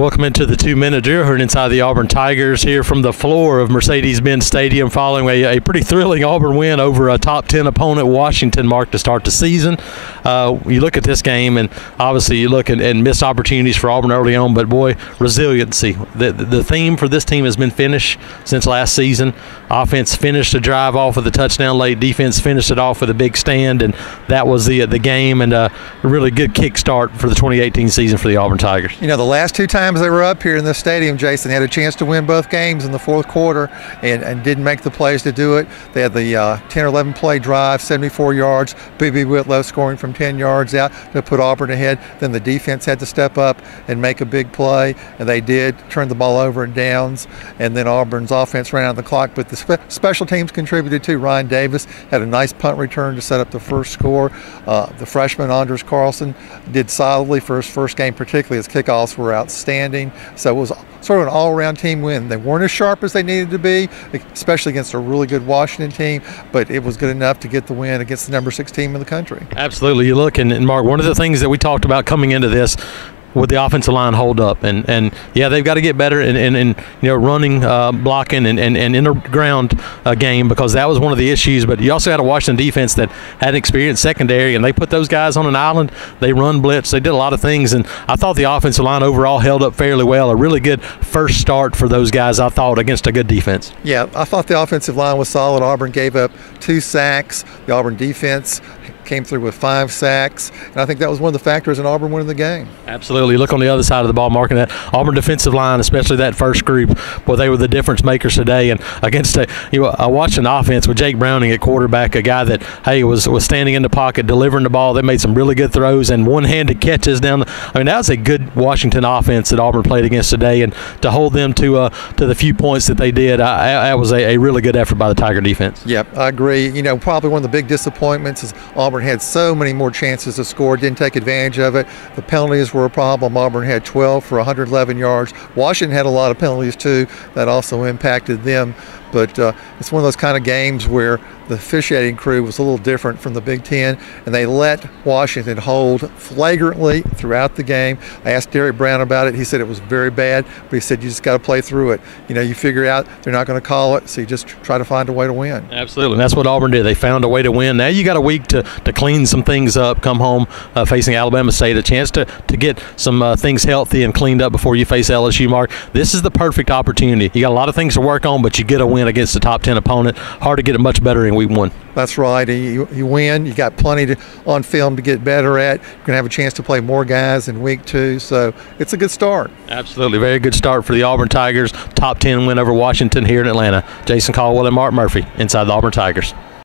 Welcome into the 2-minute drill here inside the Auburn Tigers here from the floor of Mercedes-Benz Stadium following a pretty thrilling Auburn win over a top 10 opponent, Washington, Mark, to start the season. You look at this game, and obviously you look and missed opportunities for Auburn early on, but boy, resiliency. The theme for this team has been finish since last season. Offense finished the drive off with a touchdown late. Defense finished it off with a big stand, and that was the game, and a really good kickstart for the 2018 season for the Auburn Tigers. You know, the last two times they were up here in this stadium, Jason, had a chance to win both games in the fourth quarter and didn't make the plays to do it. They had the 10 or 11 play drive, 74 yards, B.B. Whitlow scoring from 10 yards out to put Auburn ahead. Then the defense had to step up and make a big play, and they did, turn the ball over in downs, and then Auburn's offense ran out the clock, but the special teams contributed too. Ryan Davis had a nice punt return to set up the first score. The freshman, Anders Carlson, did solidly for his first game, particularly his kickoffs were outstanding. So it was sort of an all-around team win. They weren't as sharp as they needed to be, especially against a really good Washington team, but it was good enough to get the win against the number 6 team in the country. Absolutely. You look, and Mark, one of the things that we talked about coming into this, with the offensive line hold up, and yeah, they've got to get better in running, blocking, and in the ground game, because that was one of the issues. But you also had a Washington defense that had experienced secondary, and they put those guys on an island. They run blitz. They did a lot of things, and I thought the offensive line overall held up fairly well. A really good first start for those guys, I thought, against a good defense. Yeah, I thought the offensive line was solid. Auburn gave up 2 sacks. The Auburn defense came through with 5 sacks, and I think that was one of the factors in Auburn winning the game. Absolutely. Look on the other side of the ball, marking that Auburn defensive line, especially that first group, boy, they were the difference makers today. And against a Washington offense with Jake Browning at quarterback, a guy that, hey, was standing in the pocket, delivering the ball. They made some really good throws and one-handed catches down. I mean, that was a good Washington offense that Auburn played against today, and to hold them to the few points that they did, that was a really good effort by the Tiger defense. Yep, I agree. You know, probably one of the big disappointments is Auburn had so many more chances to score, didn't take advantage of it. The penalties were a problem. Auburn had 12 for 111 yards. Washington had a lot of penalties too. That also impacted them. But it's one of those kind of games where the officiating crew was a little different from the Big Ten, and they let Washington hold flagrantly throughout the game. I asked Derek Brown about it. He said it was very bad, but he said you just got to play through it. You know, you figure out they're not going to call it, so you just try to find a way to win. Absolutely, and that's what Auburn did. They found a way to win. Now you got a week to clean some things up, come home facing Alabama State, a chance to get some things healthy and cleaned up before you face LSU, Mark. This is the perfect opportunity. You got a lot of things to work on, but you get a win against the top 10 opponent. Hard to get it much better in week 1. That's right. You win. You got plenty on film to get better at. You're going to have a chance to play more guys in week 2. So it's a good start. Absolutely. Very good start for the Auburn Tigers. Top 10 win over Washington here in Atlanta. Jason Caldwell and Mark Murphy inside the Auburn Tigers.